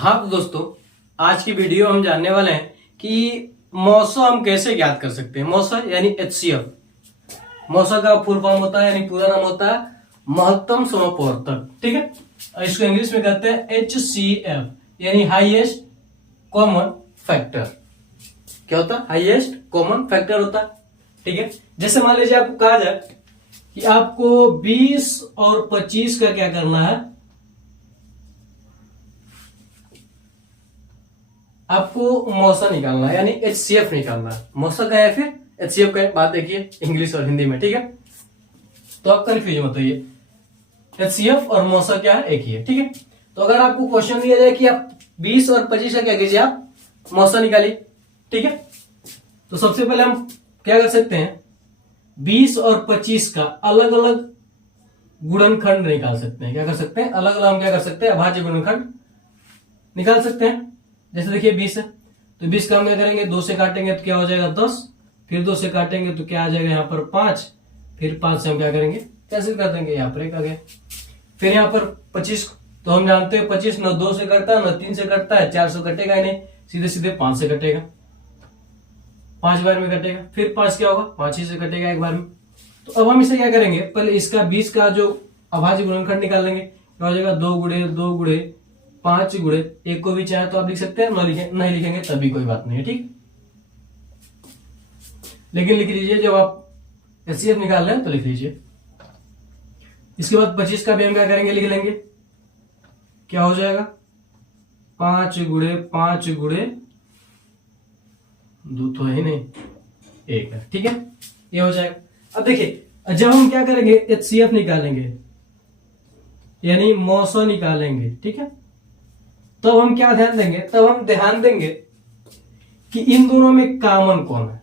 हाँ तो दोस्तों, आज की वीडियो हम जानने वाले हैं कि मौसा हम कैसे ज्ञात कर सकते हैं। मौसा यानी HCF। मौसा का फुल फॉर्म होता है यानी पूरा नाम होता है महत्तम समप्रवर्तक। ठीक है, और इसको इंग्लिश में कहते हैं HCF यानी हाईएस्ट कॉमन फैक्टर। क्या होता है? हाईएस्ट कॉमन फैक्टर होता है। ठीक है, जैसे मान लीजिए आपको कहा जाए कि आपको 20 और 25 का क्या करना है, आपको मौसा निकालना है यानी HCF निकालना है। मौसा का है फिर HCF का है। बात देखिए इंग्लिश और हिंदी में। ठीक है, तो आप कंफ्यूज मत होइए, HCF और मौसा क्या है, एक ही है। ठीक है, तो अगर आपको क्वेश्चन दिया जाए कि आप 20 और 25 का क्या कीजिए, आप मौसा निकालिए। ठीक है, तो सबसे पहले हम क्या कर सकते हैं, 20 और 25 का अलग अलग गुणनखंड निकाल सकते हैं। क्या कर सकते हैं? अलग अलग हम क्या कर सकते हैं, अभाज्य गुणनखंड निकाल सकते हैं। जैसे देखिए 20 है तो 20 का हम क्या करेंगे, 2 से काटेंगे तो क्या हो जाएगा 10, फिर 2 से काटेंगे तो क्या आ जाएगा यहाँ पर 5, फिर 5 से हम क्या करेंगे, कैंसिल कर देंगे, यहाँ पर 1 आ गया। फिर यहाँ पर 25 तो हम जानते हैं 25 न 2 से कटता है न 3 से कटता है, 4 से कटेगा ही नहीं, सीधे सीधे 5 से कटेगा, 5 बार में कटेगा। फिर 5 क्या होगा, 5 ही से कटेगा एक बार में। तो अब हम इसे क्या करेंगे, पहले इसका 20 का जो अभाज्य गुणनखंड निकाल लेंगे। क्या हो जाएगा, 2 गुणे 2 गुणे 5 गुणे 1 को भी चाहे तो आप लिख सकते हैं, नहीं लिखेंगे तभी कोई बात नहीं है। ठीक, लेकिन लिख लीजिए, जब आप HCF निकाल रहे हैं तो लिख लीजिए। इसके बाद 25 का भी हम क्या करेंगे, लिख लेंगे। क्या हो जाएगा, 5 गुणे 5 गुणे 2 तो है नहीं, 1 है। ठीक है, ये हो जाएगा। अब देखिए जब हम क्या करेंगे, HCF निकालेंगे यानी मौसा निकालेंगे। ठीक है, तब हम क्या ध्यान देंगे, तब हम ध्यान देंगे कि इन दोनों में कॉमन कौन है।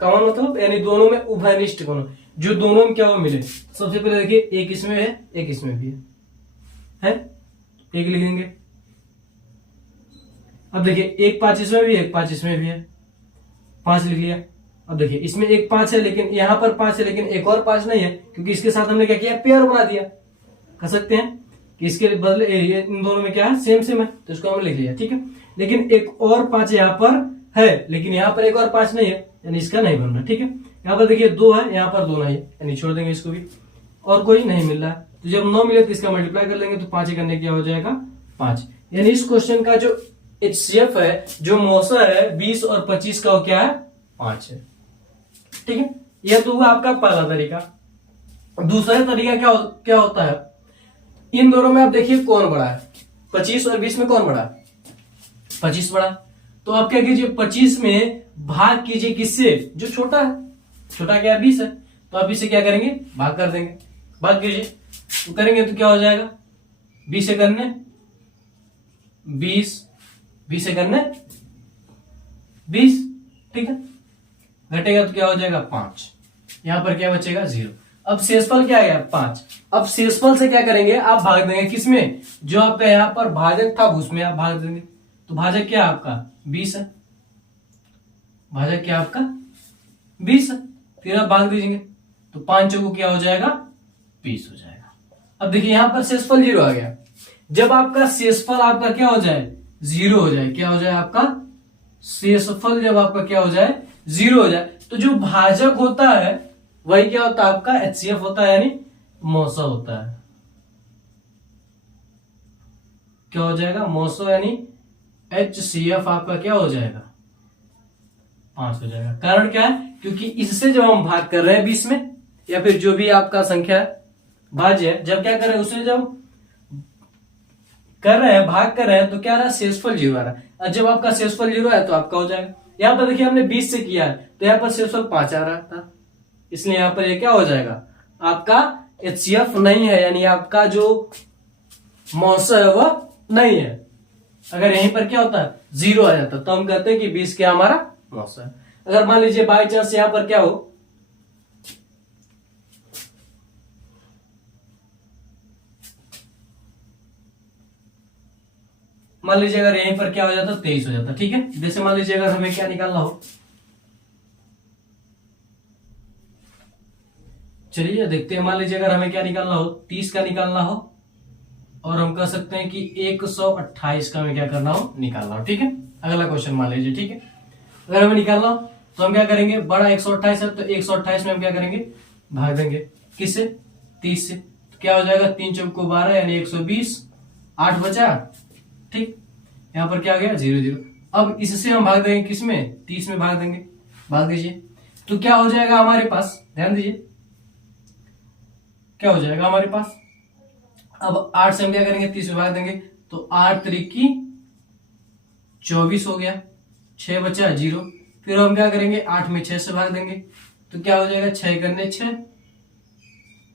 कॉमन मतलब यानी दोनों में उभयनिष्ठ कौन है, जो दोनों में क्या वो मिले। सबसे पहले देखिए, एक इसमें है एक इसमें भी है, एक लिखेंगे। अब देखिए एक 5 इसमें भी है, एक 5 इसमें भी है, 5 लिख लिया। अब देखिए इसमें एक 5 है, लेकिन यहां पर 5 है, लेकिन एक और 5 नहीं है, क्योंकि इसके साथ हमने क्या किया, पेयर बना दिया। कह सकते हैं कि इसके बदले इन दोनों में क्या है, सेम सेम है, तो इसको हमने लिख लिया। ठीक है, लेकिन एक और 5 यहाँ पर है, लेकिन यहाँ पर एक और 5 नहीं है, यानी इसका नहीं बन रहा। ठीक है, यहाँ पर देखिए 2 है, यहाँ पर 2 नहीं है, यानी छोड़ देंगे इसको भी, और कोई नहीं मिल रहा है। तो जब 9 मिले तो इसका मल्टीप्लाई कर लेंगे, तो 5 करने क्या हो जाएगा, 5। यानी इस क्वेश्चन का जो HCF है, जो मौसा है 20 और 25 का, वो क्या है, 5 है। ठीक है, यह तो हुआ आपका पहला तरीका। दूसरा तरीका क्या होता है, इन दोनों में आप देखिए कौन बड़ा है, 25 और 20 में कौन बड़ा है, 25 बड़ा। तो आप क्या कीजिए, 25 में भाग कीजिए किससे, जो छोटा है। छोटा क्या है, 20 है, तो आप इसे क्या करेंगे, भाग कर देंगे। भाग कीजिए तो करेंगे तो क्या हो जाएगा, 20 से करने 20, 20 से करने 20। ठीक है, घटेगा तो क्या हो जाएगा, 5। यहां पर क्या बचेगा, 0। अब शेषफल क्या है, 5। अब शेषफल से क्या करेंगे, आप भाग देंगे किसमें, जो आपका यहाँ पर भाजक था उसमें आप भाग देंगे। तो भाजक क्या आपका 20 है, भाजक क्या आपका 20 है, फिर आप भाग दीजिए तो 5 चौको क्या हो जाएगा, 20 हो जाएगा। अब देखिए यहाँ पर शेषफल 0 आ गया। जब आपका शेषफल आपका क्या हो जाए, 0 हो जाए, क्या हो जाए आपका शेषफल, जब आपका क्या हो जाए, 0 हो जाए, तो जो भाजक होता है वही क्या होता है, आपका HCF होता है, यानी मौसा होता है। क्या हो जाएगा, मौसा, यानी HCF आपका क्या हो जाएगा, 5 हो जाएगा। कारण क्या है, क्योंकि इससे जब हम भाग कर रहे हैं 20 में, या फिर जो भी आपका संख्या है भाज्य है, जब क्या कर रहे हैं, उससे जब कर रहे हैं, भाग कर रहे हैं, तो क्या रहा, शेषफल 0 आ रहा है। और जब आपका शेषफल 0 है तो आपका हो जाएगा। यहाँ पर देखिए हमने 20 से किया है, तो यहाँ पर शेषफल 5 आ रहा था, इसलिए यहाँ पर ये क्या हो जाएगा, आपका HCF नहीं है, यानी आपका जो मौसा है वह नहीं है। अगर यहीं पर क्या होता है, 0 आ जाता तो हम कहते हैं कि 20 क्या हमारा मौसा है। अगर मान लीजिए बाई चांस यहां पर क्या हो, मान लीजिए अगर यहीं पर क्या हो जाता, 23 हो जाता। ठीक है, जैसे मान लीजिए अगर हमें क्या निकालना हो, चलिए देखते हैं। मान लीजिए अगर हमें क्या निकालना हो, 30 का निकालना हो और हम कह सकते हैं कि 128 का मैं क्या करना हूं, निकालना हूं। ठीक है, अगला क्वेश्चन मान लीजिए। ठीक है, अगर हमें निकालना हो तो हम क्या करेंगे, बड़ा 128 है तो 128 में हम क्या करेंगे, भाग देंगे किससे, 30 से। तो क्या हो जाएगा, 3 चौको 12 यानी 120, 8 बचा। ठीक, यहाँ पर क्या आ गया, 0 0। अब इससे हम भाग देंगे किसमें, 30 में भाग देंगे, भाग दीजिए। तो क्या हो जाएगा हमारे पास, ध्यान दीजिए क्या हो जाएगा हमारे पास। अब 8 से हम क्या करेंगे, 30 में भाग देंगे, तो 8 त्रिकी 24 हो गया, 6 बचा 0। फिर हम क्या करेंगे, 8 में 6 से भाग देंगे, तो क्या हो जाएगा, 6 करने 6,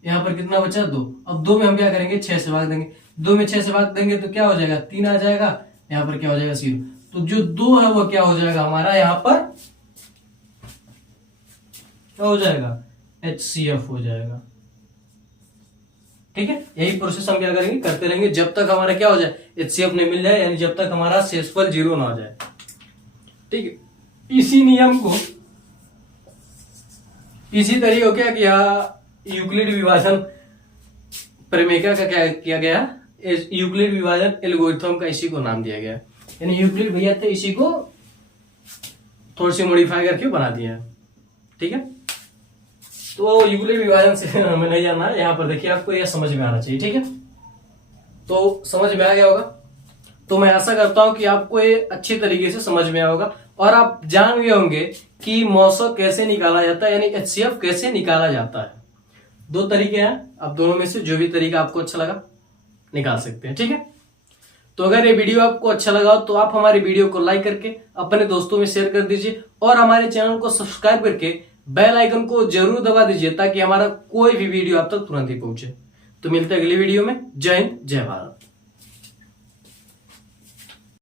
यहाँ पर कितना बचा, 2। अब 2 में हम क्या करेंगे, 6 से भाग देंगे, 2 में 6 से भाग देंगे तो क्या हो जाएगा, 3 आ जाएगा, यहाँ पर क्या हो जाएगा, 0। तो जो 2 है वो क्या हो जाएगा हमारा, यहाँ पर क्या हो जाएगा, HCF हो जाएगा। ठीक है, यही प्रोसेस हम क्या करेंगे, करते रहेंगे जब तक हमारा क्या हो जाए, HCF नहीं मिल जाए, यानी जब तक हमारा शेषफल 0 ना हो जाए। ठीक है, इसी नियम को इसी तरीके हो क्या किया, यूक्लिड विभाजन प्रमेयिका का क्या किया गया, यूक्लिड विभाजन एल्गोरिथम का इसी को नाम दिया गया। यानी यूक्लिड भैया थे, इसी को थोड़ी सी मॉडिफाई करके बना दिया। ठीक है, तो यूक्लिड विभाजन से हमें नहीं जाना है, यहाँ पर देखिए आपको यह समझ में आना चाहिए। ठीक है, तो समझ में आ गया होगा, तो मैं आशा करता हूं कि आपको ये अच्छी तरीके से समझ में आया होगा और आप जान गए होंगे कि मौसक कैसे निकाला जाता है, यानी HCF कैसे निकाला जाता है। 2 तरीके हैं, आप दोनों में से जो भी तरीका आपको अच्छा लगा निकाल सकते हैं। ठीक है, तो अगर ये वीडियो आपको अच्छा लगा तो आप हमारे वीडियो को लाइक करके अपने दोस्तों में शेयर कर दीजिए और हमारे चैनल को सब्सक्राइब करके बेल आइकन को जरूर दबा दीजिए ताकि हमारा कोई भी वीडियो आप तक तुरंत ही पहुंचे। तो मिलते हैं अगली वीडियो में। जय हिंद, जय भारत।